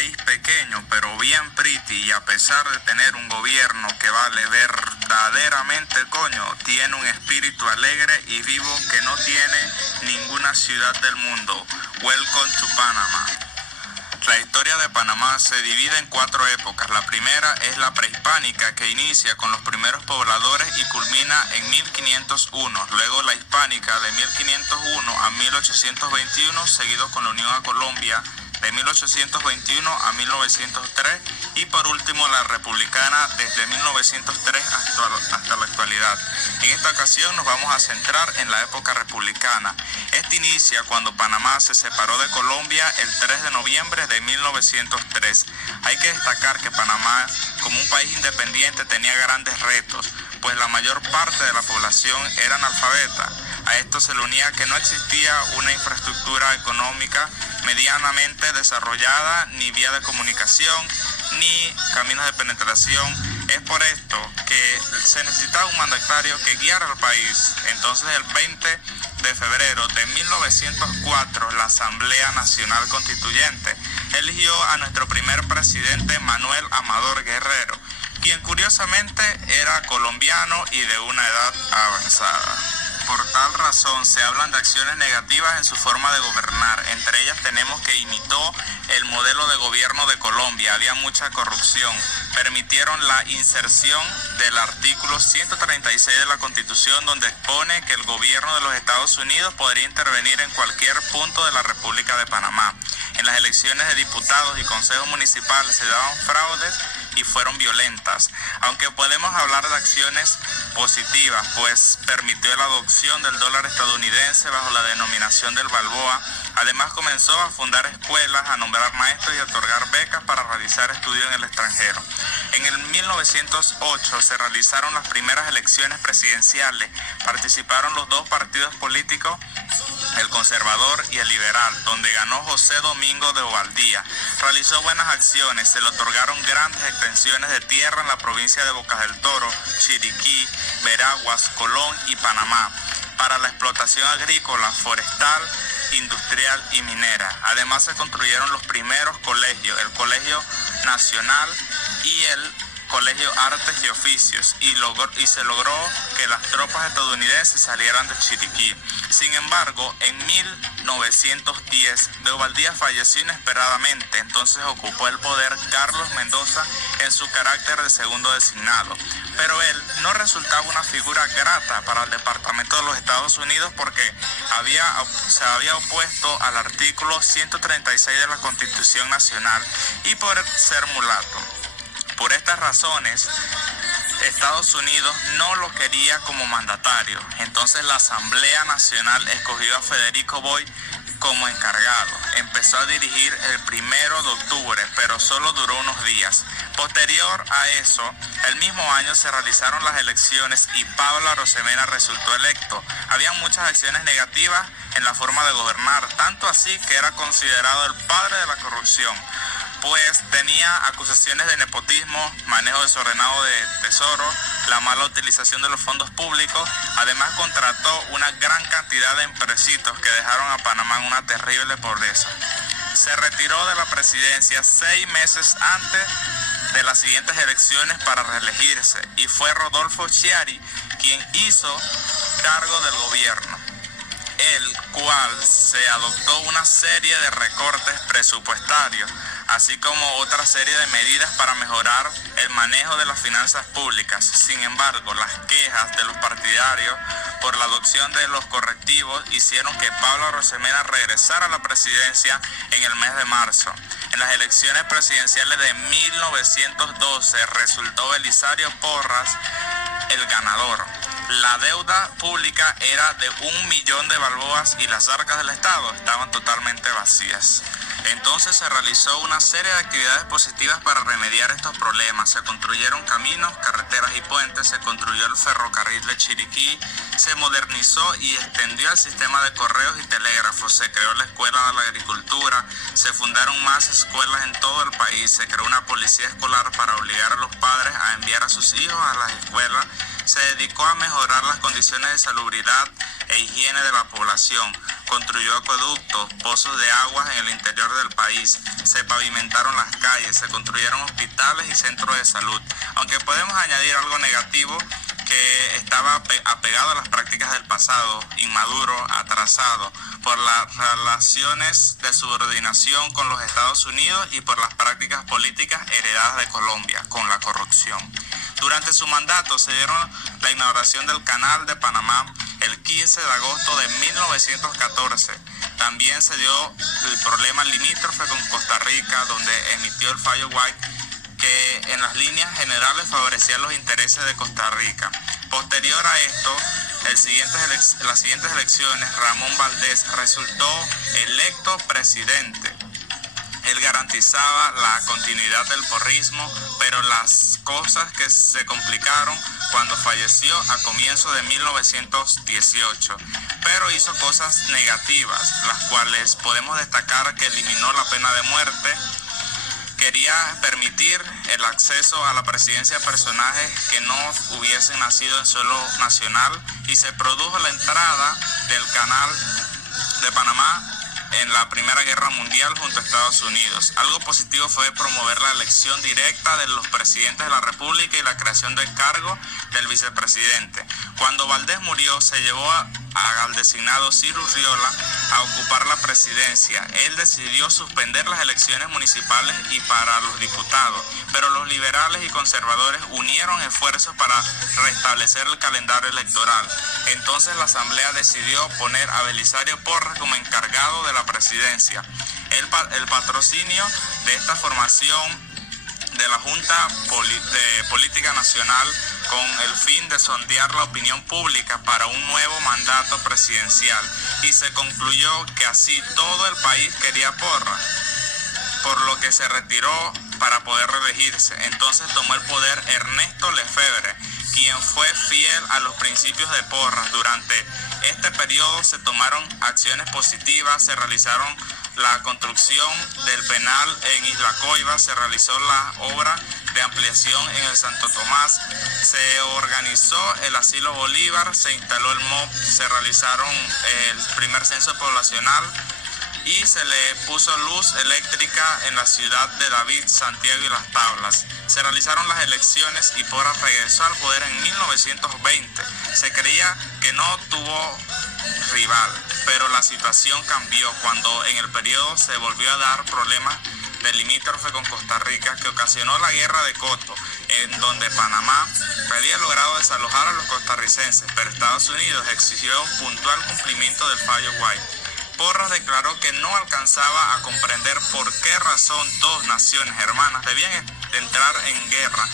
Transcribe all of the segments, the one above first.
país pequeño pero bien pretty, y a pesar de tener un gobierno que vale verdaderamente coño, tiene un espíritu alegre y vivo que no tiene ninguna ciudad del mundo. Welcome to Panama. La historia de Panamá se divide en 4 épocas. La primera es la prehispánica, que inicia con los primeros pobladores y culmina en 1501. Luego la hispánica, de 1501 a 1821, seguido con la unión a Colombia de 1821 a 1903, y por último la republicana desde 1903 hasta la actualidad. En esta ocasión nos vamos a centrar en la época republicana. Este inicia cuando Panamá se separó de Colombia el 3 de noviembre de 1903. Hay que destacar que Panamá, como un país independiente, tenía grandes retos, pues la mayor parte de la población era analfabeta. A esto se le unía que no existía una infraestructura económica medianamente desarrollada, ni vía de comunicación, ni caminos de penetración. Es por esto que se necesitaba un mandatario que guiara al país. Entonces, el 20 de febrero de 1904, la Asamblea Nacional Constituyente eligió a nuestro primer presidente, Manuel Amador Guerrero, quien curiosamente era colombiano y de una edad avanzada. Por tal razón se hablan de acciones negativas en su forma de gobernar. Entre ellas tenemos que imitó el modelo de gobierno de Colombia. Había mucha corrupción. Permitieron la inserción del artículo 136 de la Constitución, donde expone que el gobierno de los Estados Unidos podría intervenir en cualquier punto de la República de Panamá. En las elecciones de diputados y consejos municipales se daban fraudes y fueron violentas. Aunque podemos hablar de acciones positivas, pues permitió la adopción del dólar estadounidense bajo la denominación del Balboa. Además comenzó a fundar escuelas, a nombrar maestros y a otorgar becas para realizar estudios en el extranjero. En el 1908 se realizaron las primeras elecciones presidenciales. Participaron los 2 partidos políticos, el conservador y el liberal, donde ganó José Domingo de Ovaldía. Realizó buenas acciones, se le otorgaron grandes extensiones de tierra en la provincia de Bocas del Toro, Chiriquí, Veraguas, Colón y Panamá, para la explotación agrícola, forestal, industrial y minera. Además se construyeron los primeros colegios, el Colegio Nacional y el Colegio Artes y Oficios, y se logró que las tropas estadounidenses salieran de Chiriquí. Sin embargo, en 1910, de Ovaldía falleció inesperadamente. Entonces ocupó el poder Carlos Mendoza en su carácter de segundo designado. Pero él no resultaba una figura grata para el Departamento de los Estados Unidos, porque se había opuesto al artículo 136 de la Constitución Nacional y por ser mulato. Por estas razones, Estados Unidos no lo quería como mandatario. Entonces la Asamblea Nacional escogió a Federico Boy como encargado. Empezó a dirigir el 1 de octubre, pero solo duró unos días. Posterior a eso, el mismo año se realizaron las elecciones y Pablo Arosemena resultó electo. Había muchas acciones negativas en la forma de gobernar, tanto así que era considerado el padre de la corrupción, pues tenía acusaciones de nepotismo, manejo desordenado de tesoro, la mala utilización de los fondos públicos. Además contrató una gran cantidad de empresitos que dejaron a Panamá en una terrible pobreza. Se retiró de la presidencia 6 meses antes de las siguientes elecciones para reelegirse, y fue Rodolfo Schiari quien hizo cargo del gobierno, el cual se adoptó una serie de recortes presupuestarios, así como otra serie de medidas para mejorar el manejo de las finanzas públicas. Sin embargo, las quejas de los partidarios por la adopción de los correctivos hicieron que Pablo Arosemena regresara a la presidencia en el mes de marzo. En las elecciones presidenciales de 1912 resultó Belisario Porras el ganador. La deuda pública era de 1 millón de balboas y las arcas del Estado estaban totalmente vacías. Entonces se realizó una serie de actividades positivas para remediar estos problemas. Se construyeron caminos, carreteras y puentes, se construyó el ferrocarril de Chiriquí, se modernizó y extendió el sistema de correos y telégrafos, se creó la Escuela de la Agricultura, se fundaron más escuelas en todo el país, se creó una policía escolar para obligar a los padres a enviar a sus hijos a las escuelas, se dedicó a mejorar las condiciones de salubridad e higiene de la población. construyó acueductos, pozos de aguas en el interior del país, se pavimentaron las calles, se construyeron hospitales y centros de salud. Aunque podemos añadir algo negativo, que estaba apegado a las prácticas del pasado, inmaduro, atrasado, por las relaciones de subordinación con los Estados Unidos y por las prácticas políticas heredadas de Colombia, con la corrupción. Durante su mandato se dieron la inauguración del Canal de Panamá el 15 de agosto de 1914. También se dio el problema limítrofe con Costa Rica, donde emitió el fallo White, que en las líneas generales favorecía los intereses de Costa Rica. Posterior a esto, las siguientes elecciones, Ramón Valdés resultó electo presidente. Él garantizaba la continuidad del porrismo, pero las cosas que se complicaron cuando falleció a comienzos de 1918. Pero hizo cosas negativas, las cuales podemos destacar que eliminó la pena de muerte. Quería permitir el acceso a la presidencia a personajes que no hubiesen nacido en suelo nacional y se produjo la entrada del Canal de Panamá en la Primera Guerra Mundial junto a Estados Unidos. Algo positivo fue promover la elección directa de los presidentes de la República y la creación del cargo del vicepresidente. Cuando Valdés murió, se llevó al designado Ciro Urriola a ocupar la presidencia. Él decidió suspender las elecciones municipales y para los diputados, pero los liberales y conservadores unieron esfuerzos para restablecer el calendario electoral. Entonces la Asamblea decidió poner a Belisario Porras como encargado de la presidencia. El patrocinio de esta formación de la Junta de Política Nacional con el fin de sondear la opinión pública para un nuevo mandato presidencial, y se concluyó que así todo el país quería Porras, por lo que se retiró para poder reelegirse. Entonces tomó el poder Ernesto Lefebvre, quien fue fiel a los principios de Porras. Durante este periodo se tomaron acciones positivas, se realizaron la construcción del penal en Isla Coiba, se realizó la obra de ampliación en el Santo Tomás, se organizó el Asilo Bolívar, se instaló el MOP, se realizaron el primer censo poblacional y se le puso luz eléctrica en la ciudad de David, Santiago y Las Tablas. Se realizaron las elecciones y Porras regresó al poder en 1920. Se creía que no tuvo rival, pero la situación cambió cuando en el periodo se volvió a dar problemas de limítrofe con Costa Rica, que ocasionó la guerra de Coto, en donde Panamá había logrado desalojar a los costarricenses, pero Estados Unidos exigió un puntual cumplimiento del fallo White. Porras declaró que no alcanzaba a comprender por qué razón dos naciones hermanas debían entrar en guerra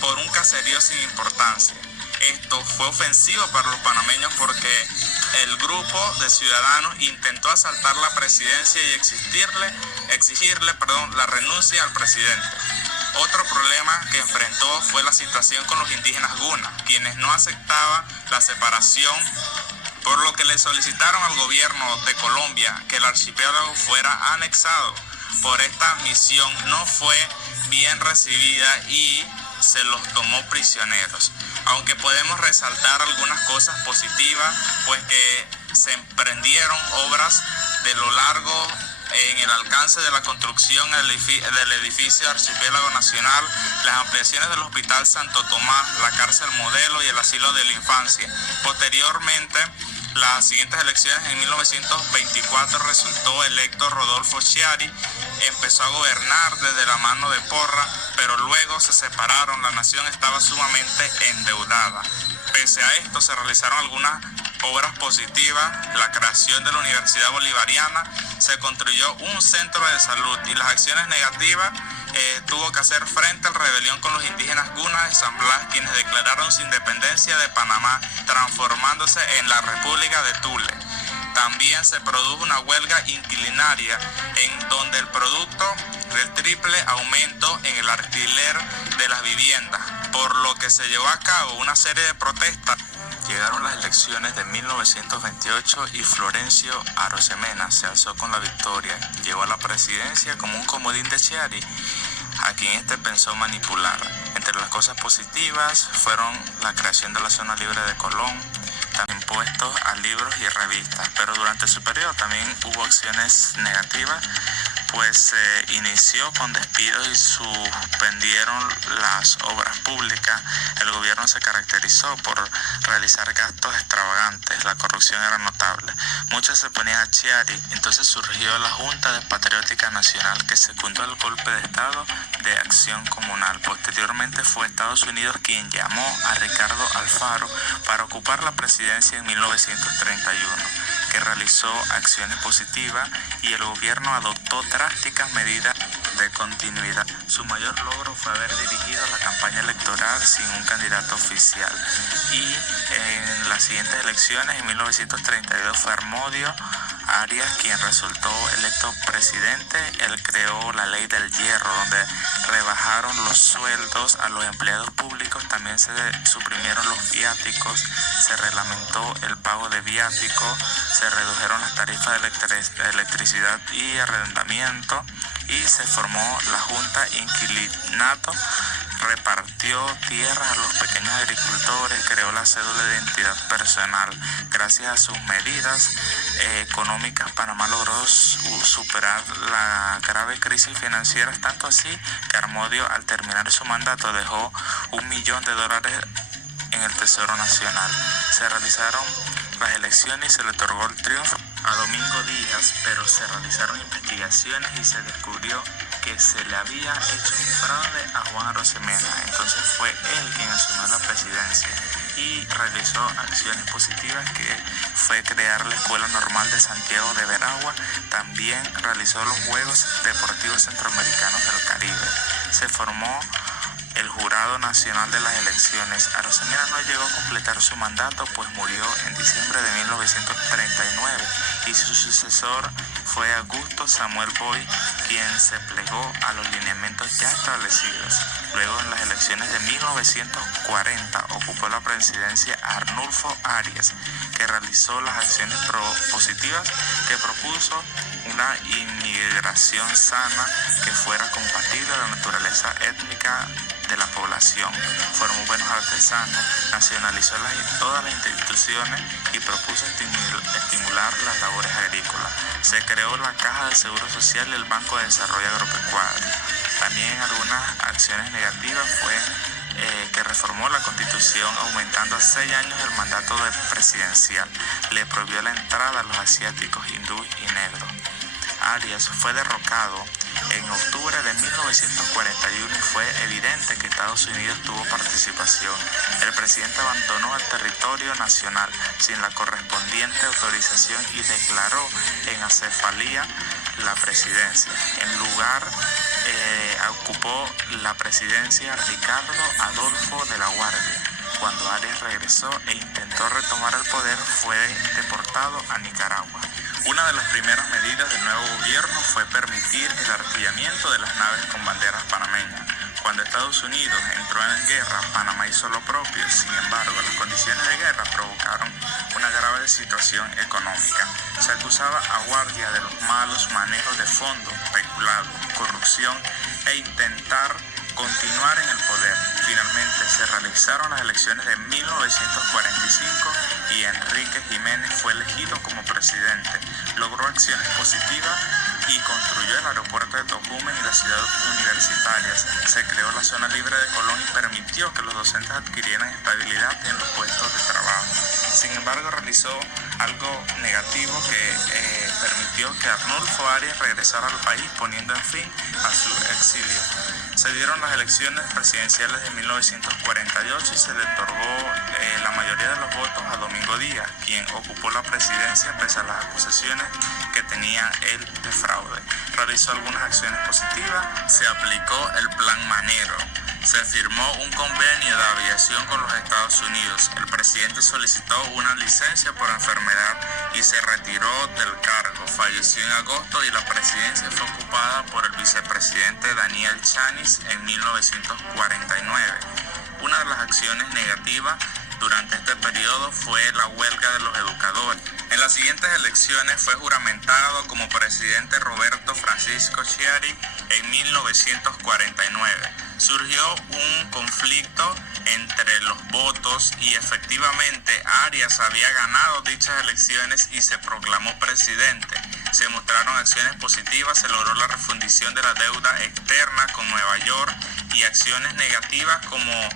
por un caserío sin importancia. Esto fue ofensivo para los panameños porque el grupo de ciudadanos intentó asaltar la presidencia y exigirle la renuncia al presidente. Otro problema que enfrentó fue la situación con los indígenas Guna, quienes no aceptaban la separación, por lo que le solicitaron al gobierno de Colombia que el archipiélago fuera anexado. Por esta misión no fue bien recibida y se los tomó prisioneros. Aunque podemos resaltar algunas cosas positivas, pues que se emprendieron obras de lo largo en el alcance de la construcción del edificio Archipiélago Nacional, las ampliaciones del Hospital Santo Tomás, la cárcel modelo y el asilo de la infancia. Posteriormente, las siguientes elecciones en 1924 resultó electo Rodolfo Schiari, empezó a gobernar desde la mano de Porras, pero luego se separaron, la nación estaba sumamente endeudada. Pese a esto se realizaron algunas obras positivas, la creación de la Universidad Bolivariana, se construyó un centro de salud y las acciones negativas tuvo que hacer frente a la rebelión con los indígenas Guna de San Blas, quienes declararon su independencia de Panamá, transformándose en la República de Tule. También se produjo una huelga inquilinaria en donde el producto del triple aumento en el alquiler de las viviendas, por lo que se llevó a cabo una serie de protestas. Llegaron las elecciones de 1928 y Florencio Arosemena se alzó con la victoria. Llegó a la presidencia como un comodín de Schiari, a quien este pensó manipular. Entre las cosas positivas fueron la creación de la zona libre de Colón, también impuestos a libros y revistas, pero durante su periodo también hubo acciones negativas, pues se inició con despidos y suspendieron las obras públicas. El gobierno se caracterizó por realizar gastos extravagantes, la corrupción era notable. Muchos se ponían a Chiari, entonces surgió la Junta Patriótica Nacional que secundó el golpe de Estado de Acción Comunal. Posteriormente fue Estados Unidos quien llamó a Ricardo Alfaro para ocupar la presidencia en 1931, que realizó acciones positivas y el gobierno adoptó drásticas medidas de continuidad. Su mayor logro fue haber dirigido la campaña electoral sin un candidato oficial. Y en las siguientes elecciones, en 1932, fue Harmodio Arias quien resultó electo presidente. Él creó la ley del hierro, donde rebajaron los sueldos a los empleados públicos, también se suprimieron los viáticos, se reglamentó el pago de viáticos, se redujeron las tarifas de electricidad y arrendamiento, y se formó la Junta Inquilinato, repartió tierras a los pequeños agricultores, creó la cédula de identidad personal. Gracias a sus medidas económicas, Panamá logró superar la grave crisis financiera, tanto así que Harmodio, al terminar su mandato, dejó $1 millón en el Tesoro Nacional. Se realizaron las elecciones y se le otorgó el triunfo a Domingo Díaz, pero se realizaron investigaciones y se descubrió que se le había hecho un fraude a Juan Arosemena. Entonces fue él quien asumió la presidencia y realizó acciones positivas, que fue crear la Escuela Normal de Santiago de Veragua. También realizó los Juegos Deportivos Centroamericanos del Caribe. Se formó el Jurado Nacional de las Elecciones. Arosemena no llegó a completar su mandato, pues murió en diciembre de 1939, y su sucesor fue Augusto Samuel Boy, quien se plegó a los lineamientos ya establecidos. Luego, en las elecciones de 1940, ocupó la presidencia Arnulfo Arias, que realizó las acciones positivas que propuso una inmigración sana que fuera compatible a la naturaleza étnica de la población. Formó buenos artesanos, nacionalizó todas las instituciones y propuso estimular las labores agrícolas. Se creó la Caja de Seguro Social y el Banco de Desarrollo Agropecuario. También algunas acciones negativas fue que reformó la Constitución, aumentando a 6 años el mandato presidencial. Le prohibió la entrada a los asiáticos, hindúes y negros. Arias fue derrocado en octubre de 1941 y fue evidente que Estados Unidos tuvo participación. El presidente abandonó el territorio nacional sin la correspondiente autorización y declaró en acefalía la presidencia. En lugar ocupó la presidencia Ricardo Adolfo de la Guardia. Cuando Arias regresó e intentó retomar el poder, fue deportado a Nicaragua. Una de las primeras medidas del nuevo gobierno fue permitir el artillamiento de las naves con banderas panameñas. Cuando Estados Unidos entró en guerra, Panamá hizo lo propio. Sin embargo, las condiciones de guerra provocaron una grave situación económica. Se acusaba a Guardia de los malos manejos de fondos, peculado, corrupción e intentar continuar en el poder. Finalmente se realizaron las elecciones de 1945 y Enrique Jiménez fue elegido como presidente. Logró acciones positivas y construyó el aeropuerto de Tocumen y las ciudades universitarias. Se creó la zona libre de Colón y permitió que los docentes adquirieran estabilidad en los puestos de trabajo. Sin embargo, realizó algo negativo que permitió que Arnulfo Arias regresara al país, poniendo en fin a su exilio. Se dieron las elecciones presidenciales de 1948 y se le otorgó la mayoría de los votos a Domingo Díaz, quien ocupó la presidencia pese a las acusaciones que tenía él de fraude. Realizó algunas acciones positivas, se aplicó el Plan Manero. Se firmó un convenio de aviación con los Estados Unidos. El presidente solicitó una licencia por enfermedad y se retiró del cargo. Falleció en agosto y la presidencia fue ocupada por el vicepresidente Daniel Chanis en 1949. Una de las acciones negativas durante este periodo fue la huelga de los educadores. En las siguientes elecciones fue juramentado como presidente Roberto Francisco Chiari en 1949. Surgió un conflicto entre los votos y efectivamente Arias había ganado dichas elecciones y se proclamó presidente. Se mostraron acciones positivas, se logró la refundición de la deuda externa con Nueva York y acciones negativas como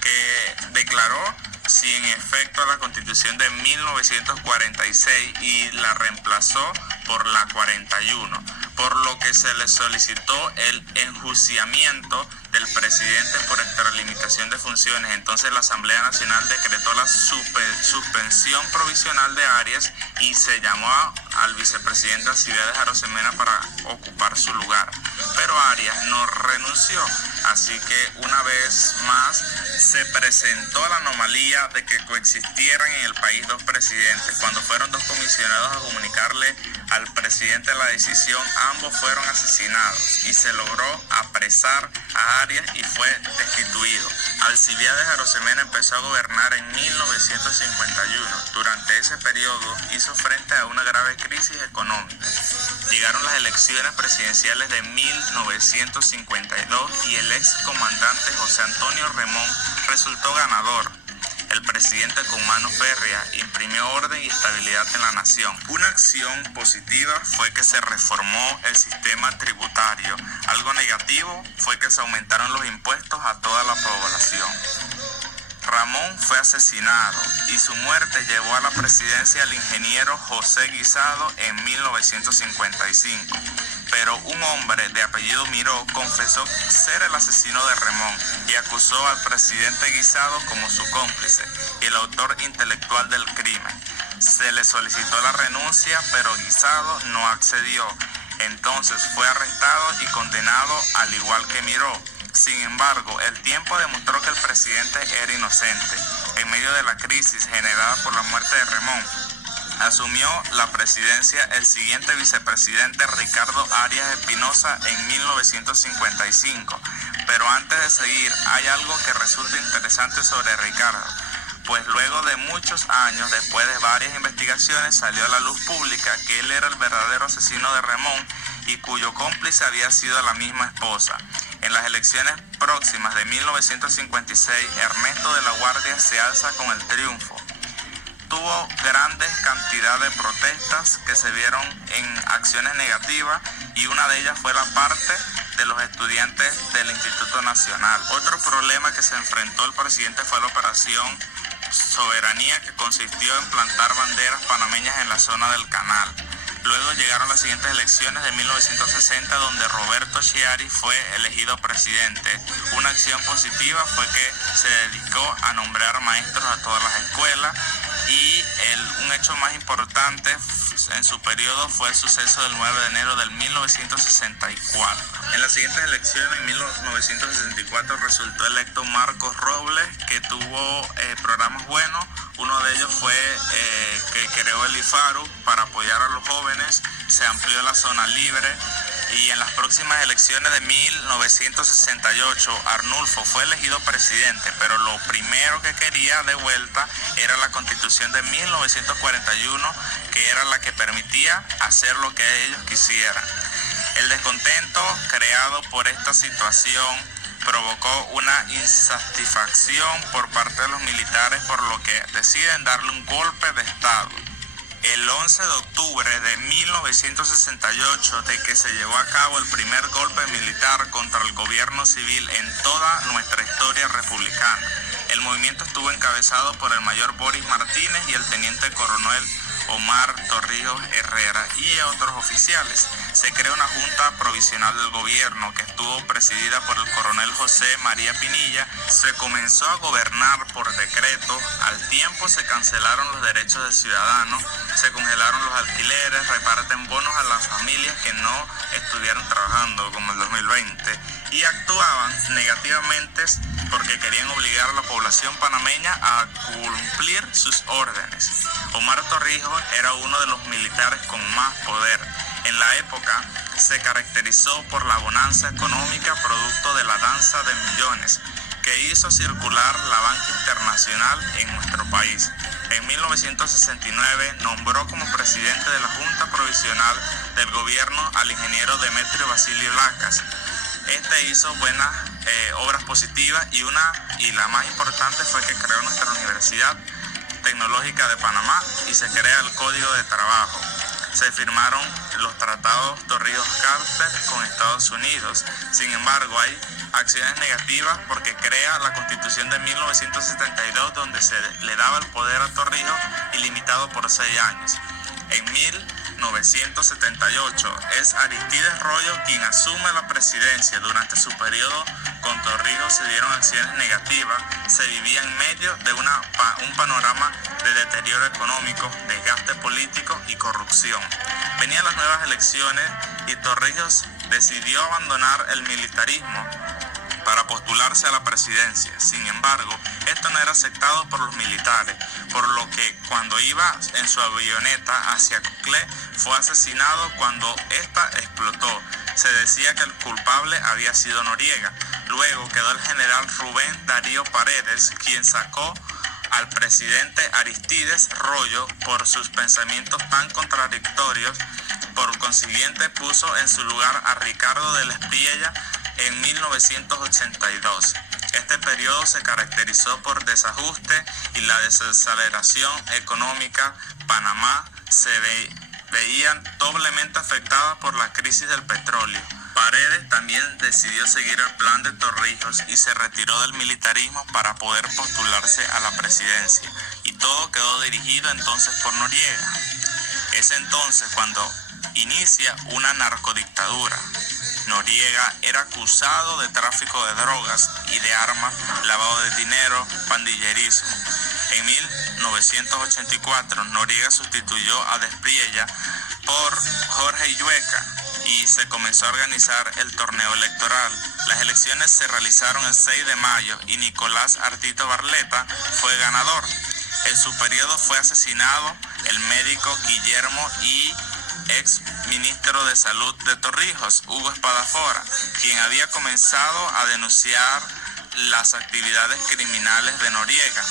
que declaró sin efecto a la Constitución de 1946 y la reemplazó por la 41, por lo que se le solicitó el enjuiciamiento del presidente por extralimitación de funciones. Entonces la Asamblea Nacional decretó la suspensión provisional de Arias y se llamó al vicepresidente Alcibiades Arosemena para ocupar su lugar. Pero Arias no renunció, así que una vez más se presentó la anomalía de que coexistieran en el país dos presidentes. Cuando fueron dos comisionados a comunicarle al presidente la decisión, ambos fueron asesinados y se logró apresar a Arias y fue destituido. Alcibiades Arosemena empezó a gobernar en 1951. Durante ese periodo hizo frente a una grave crisis económica. Llegaron las elecciones presidenciales de 1952 y el ex comandante José Antonio Remón resultó ganador. El presidente con mano férrea imprimió orden y estabilidad en la nación. Una acción positiva fue que se reformó el sistema tributario. Algo negativo fue que se aumentaron los impuestos a toda la población. Ramón fue asesinado y su muerte llevó a la presidencia al ingeniero José Guisado en 1955. Pero un hombre de apellido Miró confesó ser el asesino de Remón y acusó al presidente Guisado como su cómplice y el autor intelectual del crimen. Se le solicitó la renuncia, pero Guisado no accedió. Entonces fue arrestado y condenado al igual que Miró. Sin embargo, el tiempo demostró que el presidente era inocente. En medio de la crisis generada por la muerte de Remón, asumió la presidencia el siguiente vicepresidente, Ricardo Arias Espinosa, en 1955. Pero antes de seguir, hay algo que resulta interesante sobre Ricardo, pues luego de muchos años, después de varias investigaciones, salió a la luz pública que él era el verdadero asesino de Remón y cuyo cómplice había sido la misma esposa. En las elecciones próximas de 1956, Ernesto de la Guardia se alza con el triunfo. Tuvo grandes cantidades de protestas que se vieron en acciones negativas y una de ellas fue la parte de los estudiantes del Instituto Nacional. Otro problema que se enfrentó el presidente fue la operación Soberanía, que consistió en plantar banderas panameñas en la zona del canal. Luego llegaron las siguientes elecciones de 1960, donde Roberto Chiari fue elegido presidente. Una acción positiva fue que se dedicó a nombrar maestros a todas las escuelas y un hecho más importante en su periodo fue el suceso del 9 de enero del 1964. En las siguientes elecciones, en 1964, resultó electo Marcos Robles, que tuvo programas buenos. Uno de ellos fue que creó el IFARU para apoyar a los jóvenes, se amplió la zona libre y en las próximas elecciones de 1968 Arnulfo fue elegido presidente, pero lo primero que quería de vuelta era la Constitución de 1941, que era la que permitía hacer lo que ellos quisieran. El descontento creado por esta situación provocó una insatisfacción por parte de los militares, por lo que deciden darle un golpe de Estado. El 11 de octubre de 1968, de que se llevó a cabo el primer golpe militar contra el gobierno civil en toda nuestra historia republicana. El movimiento estuvo encabezado por el mayor Boris Martínez y el teniente coronel Omar Torrijos Herrera y otros oficiales. Se creó una junta provisional del gobierno que estuvo presidida por el coronel José María Pinilla. Se comenzó a gobernar por decreto. Al tiempo se cancelaron los derechos del ciudadano, se congelaron los alquileres, reparten bonos a las familias que no estuvieron trabajando como el 2020 y actuaban negativamente porque querían obligar a la población panameña a cumplir sus órdenes. Omar Torrijos era uno de los militares con más poder. En la época se caracterizó por la bonanza económica producto de la danza de millones que hizo circular la banca internacional en nuestro país. En 1969 nombró como presidente de la Junta Provisional del Gobierno al ingeniero Demetrio Basilio Lacas. Este hizo buenas obras positivas y la más importante fue que creó nuestra Universidad Tecnológica de Panamá y se crea el Código de Trabajo. Se firmaron los tratados Torrijos-Carter con Estados Unidos. Sin embargo, hay acciones negativas porque crea la Constitución de 1972, donde se le daba el poder a Torrijos ilimitado por 6 años. En 1978 es Aristides Royo quien asume la presidencia. Durante su periodo con Torrijos se dieron acciones negativas, se vivía en medio de un panorama de deterioro económico, desgaste político y corrupción. Venían las nuevas elecciones y Torrijos decidió abandonar el militarismo para postularse a la presidencia. Sin embargo, esto no era aceptado por los militares, por lo que cuando iba en su avioneta hacia Coclé fue asesinado cuando ésta explotó. Se decía que el culpable había sido Noriega. Luego quedó el general Rubén Darío Paredes, quien sacó al presidente Aristides Royo por sus pensamientos tan contradictorios. Por consiguiente, puso en su lugar a Ricardo de la Espriella en 1982. Este periodo se caracterizó por desajuste y la desaceleración económica. Panamá se veía doblemente afectada por la crisis del petróleo. Paredes también decidió seguir el plan de Torrijos y se retiró del militarismo para poder postularse a la presidencia. Y todo quedó dirigido entonces por Noriega. Es entonces cuando inicia una narcodictadura. Noriega era acusado de tráfico de drogas y de armas, lavado de dinero, pandillerismo. En 1984, Noriega sustituyó a Despriella por Jorge Illueca y se comenzó a organizar el torneo electoral. Las elecciones se realizaron el 6 de mayo y Nicolás Ardito Barletta fue ganador. En su periodo fue asesinado el médico Guillermo y ex ministro de Salud de Torrijos, Hugo Espadafora, quien había comenzado a denunciar las actividades criminales de Noriega.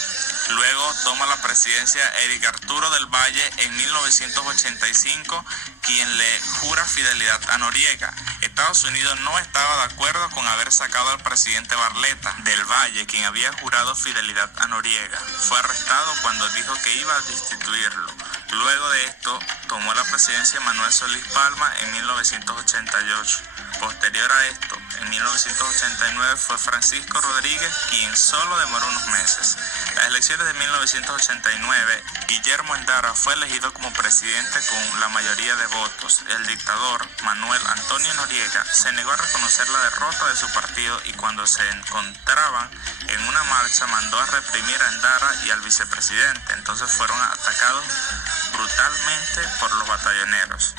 Luego toma la presidencia Eric Arturo del Valle en 1985, quien le jura fidelidad a Noriega. Estados Unidos no estaba de acuerdo con haber sacado al presidente Barletta del Valle, quien había jurado fidelidad a Noriega. Fue arrestado cuando dijo que iba a destituirlo. Luego de esto, tomó la presidencia Manuel Solís Palma en 1988. Posterior a esto, en 1989 fue Francisco Rodríguez, quien solo demoró unos meses. Las elecciones de 1989, Guillermo Endara fue elegido como presidente con la mayoría de votos. El dictador Manuel Antonio Noriega se negó a reconocer la derrota de su partido y cuando se encontraban en una marcha mandó a reprimir a Endara y al vicepresidente. Entonces fueron atacados brutalmente por los batalloneros.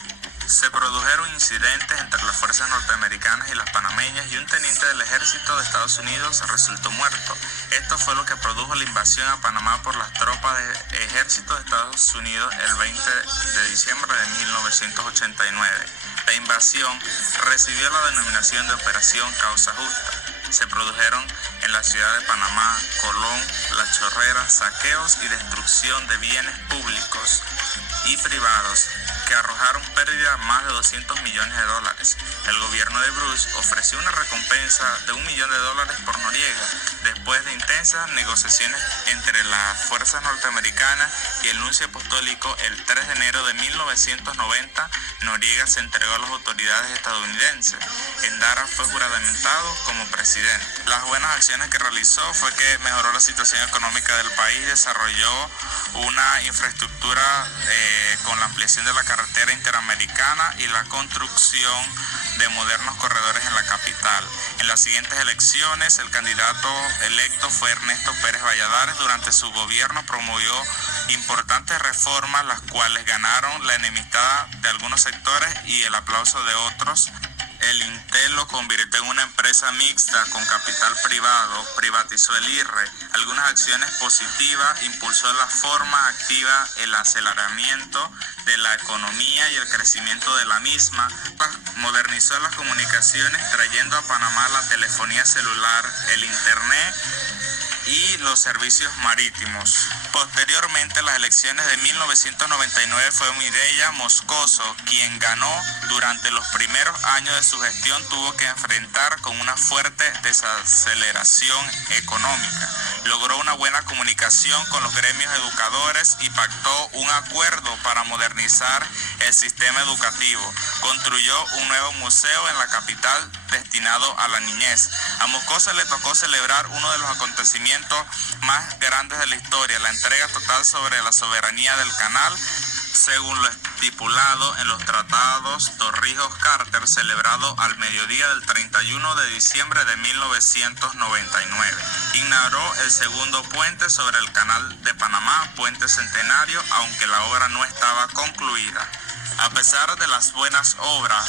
Se produjeron incidentes entre las fuerzas norteamericanas y las panameñas y un teniente del ejército de Estados Unidos resultó muerto. Esto fue lo que produjo la invasión a Panamá por las tropas del ejército de Estados Unidos el 20 de diciembre de 1989. La invasión recibió la denominación de Operación Causa Justa. Se produjeron en la ciudad de Panamá, Colón, La Chorrera, saqueos y destrucción de bienes públicos y privados que arrojaron pérdidas más de $200 millones. El gobierno de Bush ofreció una recompensa de $1 millón por Noriega. Después de intensas negociaciones entre las fuerzas norteamericanas y el nuncio apostólico, el 3 de enero de 1990, Noriega se entregó a las autoridades estadounidenses. Endara fue juramentado como presidente. Las buenas acciones que realizó fue que mejoró la situación económica del país, desarrolló una infraestructura con la ampliación de la carretera interamericana y la construcción de modernos corredores en la capital. En las siguientes elecciones, el candidato electo fue Ernesto Pérez Valladares. Durante su gobierno promovió importantes reformas, las cuales ganaron la enemistad de algunos sectores y el aplauso de otros. El Intel lo convirtió en una empresa mixta con capital privado, privatizó el IRRE, algunas acciones positivas, impulsó la forma activa, el aceleramiento de la economía y el crecimiento de la misma, modernizó las comunicaciones trayendo a Panamá la telefonía celular, el internet y los servicios marítimos. Posteriormente, las elecciones de 1999 fue Mireya Moscoso quien ganó. Durante los primeros años de su gestión tuvo que enfrentar con una fuerte desaceleración económica. Logró una buena comunicación con los gremios educadores y pactó un acuerdo para modernizar el sistema educativo. Construyó un nuevo museo en la capital destinado a la niñez. A Moscoso le tocó celebrar uno de los acontecimientos más grandes de la historia, la entrega total sobre la soberanía del canal, según lo estipulado en los tratados Torrijos-Carter, celebrado al mediodía del 31 de diciembre de 1999. Inauguró el segundo puente sobre el Canal de Panamá, Puente Centenario, aunque la obra no estaba concluida. A pesar de las buenas obras,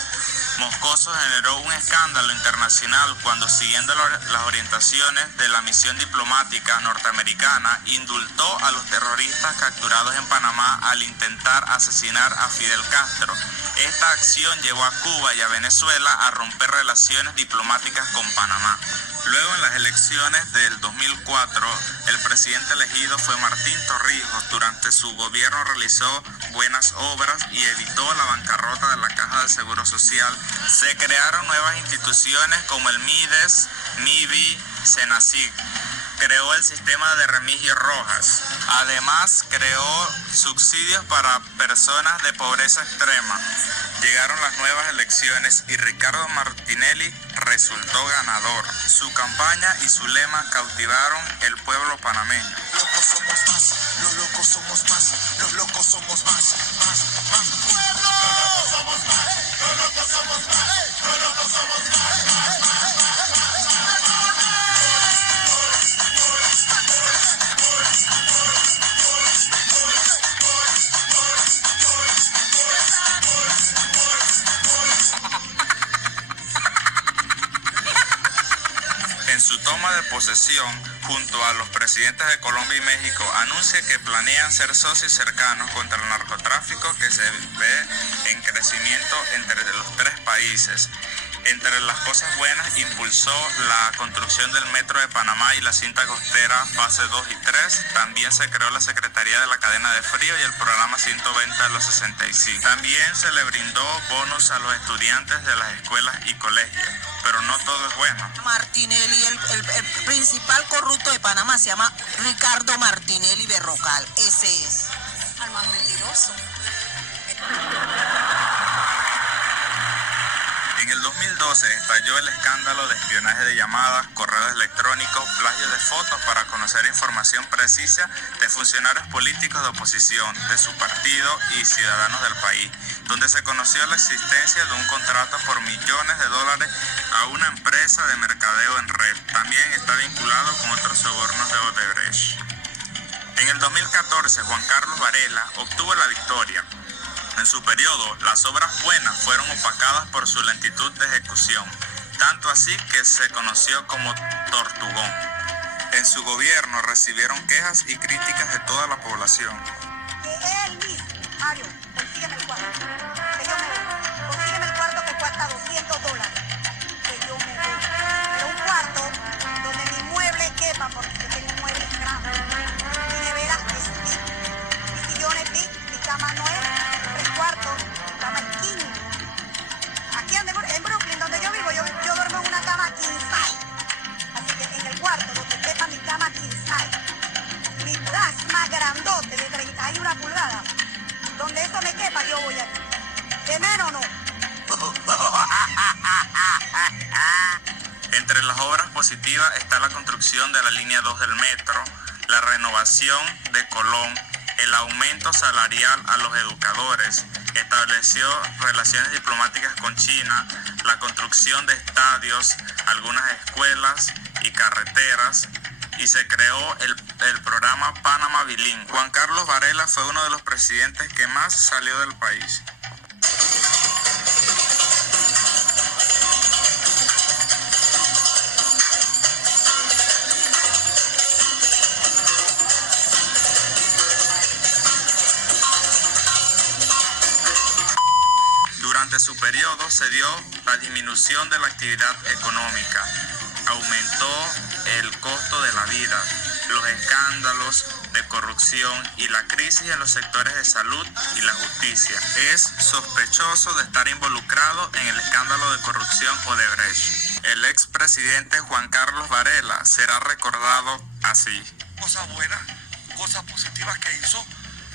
Moscoso generó un escándalo internacional cuando, siguiendo las orientaciones de la misión diplomática norteamericana, indultó a los terroristas capturados en Panamá al intentar asesinar a Fidel Castro. Esta acción llevó a Cuba y a Venezuela a romper relaciones diplomáticas con Panamá. Luego, en las elecciones del 2004, el presidente elegido fue Martín Torrijos. Durante su gobierno realizó buenas obras y evitó la bancarrota de la Caja de Seguro Social. Se crearon nuevas instituciones como el MIDES, MIBI, SENACIC. Creó el sistema de Remigio Rojas. Además, creó subsidios para personas de pobreza extrema. Llegaron las nuevas elecciones y Ricardo Martinelli resultó ganador. Su campaña y su lema cautivaron el pueblo panameño. Locos somos más, los locos somos más, los locos somos más, más. ¡Pueblo! Somos más, los locos somos más, los locos somos más. En su toma de posesión, junto a los presidentes de Colombia y México, anuncia que planean ser socios cercanos contra el narcotráfico que se ve en crecimiento entre los tres países. Entre las cosas buenas, impulsó la construcción del Metro de Panamá y la cinta costera fase 2 y 3. También se creó la Secretaría de la Cadena de Frío y el programa 120 a los 65. También se le brindó bonos a los estudiantes de las escuelas y colegios. Pero no todo es bueno. Martinelli, el principal corrupto de Panamá, se llama Ricardo Martinelli Berrocal. Ese es. Al más mentiroso. En el 2012 estalló el escándalo de espionaje de llamadas, correos electrónicos, plagio de fotos para conocer información precisa de funcionarios políticos de oposición, de su partido y ciudadanos del país, donde se conoció la existencia de un contrato por millones de dólares a una empresa de mercadeo en red. También está vinculado con otros sobornos de Odebrecht. En el 2014, Juan Carlos Varela obtuvo la victoria. En su periodo, las obras buenas fueron opacadas por su lentitud de ejecución, tanto así que se conoció como Tortugón. En su gobierno recibieron quejas y críticas de toda la población. Que él mismo, Mario, consígueme el cuarto. Que yo me voy. Consígueme el cuarto que cuesta $200. Que yo me voy. Pero un cuarto donde mi mueble quepa, porque yo tengo un mueble grande. Mi nevera es big. Mi sillón es big. Mi cama no es 3 cuartos. Mi cama es king. Aquí en Brooklyn, donde yo vivo, yo duermo en una cama king size. Así que en el cuarto donde quepa mi cama king size, mi plasma grandote de 31 pulgadas, donde eso me quepa, yo voy aquí. De menos no. Entre las obras positivas está la construcción de la línea 2 del metro, la renovación de Colón, el aumento salarial a los educadores, estableció relaciones diplomáticas con China, la construcción de estadios, algunas escuelas y carreteras, y se creó el programa Panamá Bilingüe. Juan Carlos Varela fue uno de los presidentes que más salió del país. Durante su periodo se dio la disminución de la actividad económica, aumentó el costo de la vida, los escándalos de corrupción y la crisis en los sectores de salud y la justicia. Es sospechoso de estar involucrado en el escándalo de corrupción Odebrecht. El expresidente Juan Carlos Varela será recordado así. Cosas buenas, cosas positivas que hizo,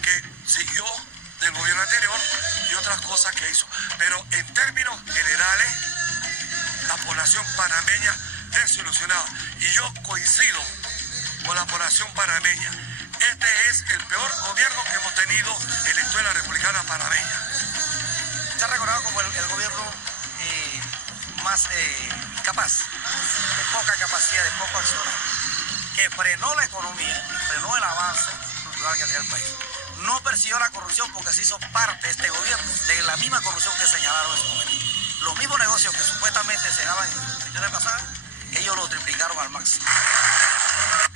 que siguió del gobierno anterior y otras cosas que hizo. Pero en términos generales, la población panameña desilusionada. Y yo coincido con la población panameña. Este es el peor gobierno que hemos tenido en la historia republicana panameña. Se ha recordado como el gobierno más capaz, de poca capacidad, de poco accionar, que frenó la economía, frenó el avance cultural que tenía el país. No persiguió la corrupción porque se hizo parte de este gobierno, de la misma corrupción que señalaron en ese momento. Los mismos negocios que supuestamente se daban en elecciones pasadas, ellos lo triplicaron al máximo.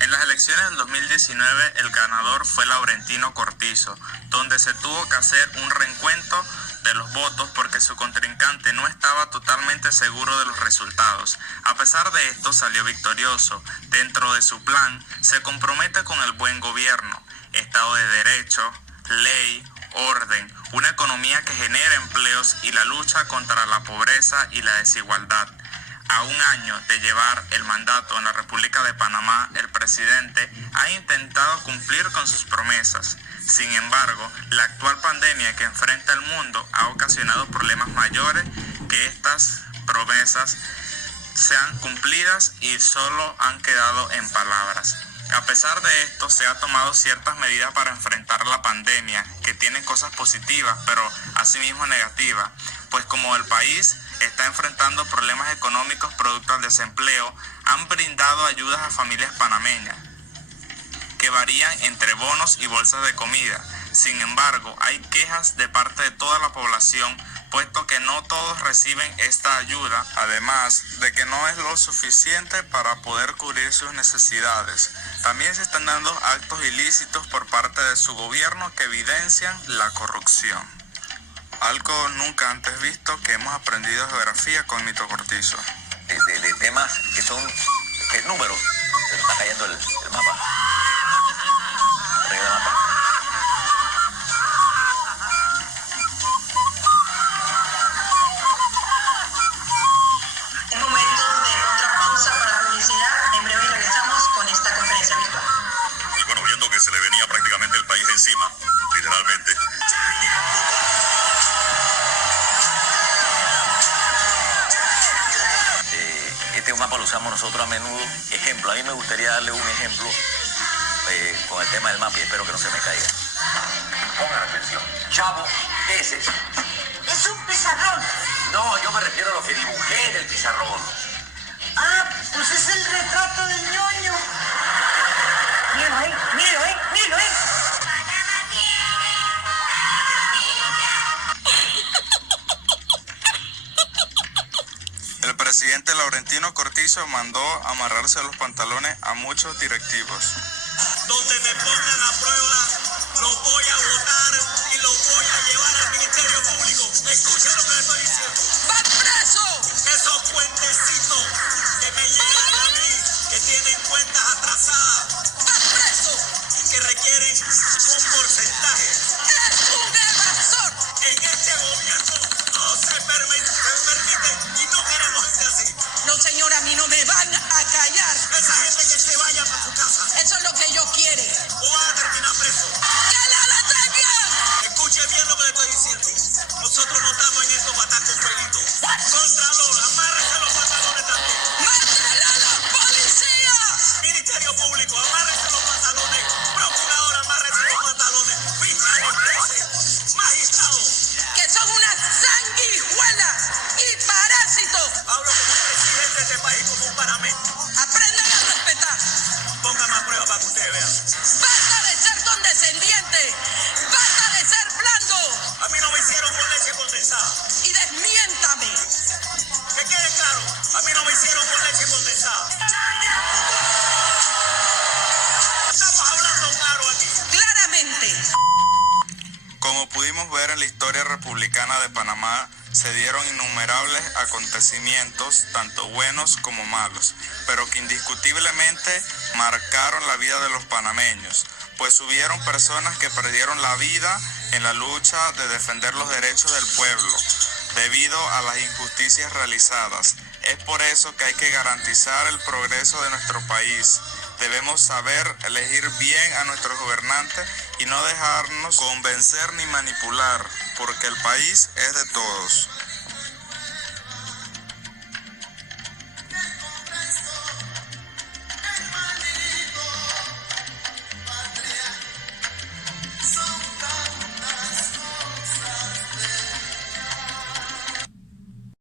En las elecciones del 2019, el ganador fue Laurentino Cortizo, donde se tuvo que hacer un reencuentro de los votos porque su contrincante no estaba totalmente seguro de los resultados. A pesar de esto, salió victorioso. Dentro de su plan, se compromete con el buen gobierno, Estado de Derecho, ley, orden, una economía que genere empleos y la lucha contra la pobreza y la desigualdad. A un año de llevar el mandato en la República de Panamá, el presidente ha intentado cumplir con sus promesas. Sin embargo, la actual pandemia que enfrenta el mundo ha ocasionado problemas mayores que estas promesas sean cumplidas y solo han quedado en palabras. A pesar de esto, se ha tomado ciertas medidas para enfrentar la pandemia, que tienen cosas positivas, pero asimismo negativas, pues como el país está enfrentando problemas económicos producto del desempleo, han brindado ayudas a familias panameñas, que varían entre bonos y bolsas de comida. Sin embargo, hay quejas de parte de toda la población, puesto que no todos reciben esta ayuda, además de que no es lo suficiente para poder cubrir sus necesidades. También se están dando actos ilícitos por parte de su gobierno que evidencian la corrupción. Algo nunca antes visto que hemos aprendido de geografía con Nito Cortizo. De temas que son números, se está cayendo el mapa. Arregla el mapa. Es momento de otra pausa para publicidad. En breve regresamos con esta conferencia virtual. Y bueno, viendo que se le venía prácticamente el país encima, literalmente. Este mapa lo usamos nosotros a menudo. Ejemplo, a mí me gustaría darle un ejemplo con el tema del mapa y espero que no se me caiga. Pongan atención. Chavo, ¿qué es eso? Es un pizarrón. No, yo me refiero a lo que dibujé en el pizarrón. Ah, pues es el retrato del ñoño. Míralo ahí, míralo ahí, míralo ahí. El presidente Laurentino Cortizo mandó amarrarse los pantalones a muchos directivos. Donde me pongan a prueba, los voy a votar y los voy a llevar al Ministerio Público. Escuchen lo que les estoy diciendo. ¡Va preso! Esos cuentecitos que me llegan a mí, que tienen cuentas atrasadas ¡Va preso! y que requieren un porcentaje. ¡Es un evasor! En este gobierno no se permite y no queremos gente así. No, señora, a mí no me van a callar. Esa gente que se vaya para su casa Eso es lo que ellos quieren. o van a terminar preso. ¡Que la detengan! Escuche bien lo que le estoy diciendo. Nosotros no estamos en esto para estar con jueguitos. Contralor, amárrese los pantalones también. ¡Mátela a la policía! Ministerio Público, amárrese los pantalones. Procurador, amárrese los pantalones. Fiscales, jueces, magistrados. Que son unas sanguijuelas y parásitos. Hablo como un presidente de este país, como un panameño. Aprendan a respetar. Póngame a prueba para que ustedes vean. Basta de ser condescendiente. Basta de ser blando. A mí no me hicieron con leche condensada. Y desmiéntame. Que quede claro, a mí no me hicieron con leche condensada. Estamos hablando claro aquí. Claramente. Como pudimos ver en la historia republicana de Panamá, se dieron innumerables acontecimientos, tanto buenos como malos. pero que indiscutiblemente marcaron la vida de los panameños, pues hubieron personas que perdieron la vida en la lucha de defender los derechos del pueblo, debido a las injusticias realizadas. Es por eso que hay que garantizar el progreso de nuestro país. Debemos saber elegir bien a nuestros gobernantes y no dejarnos convencer ni manipular, porque el país es de todos.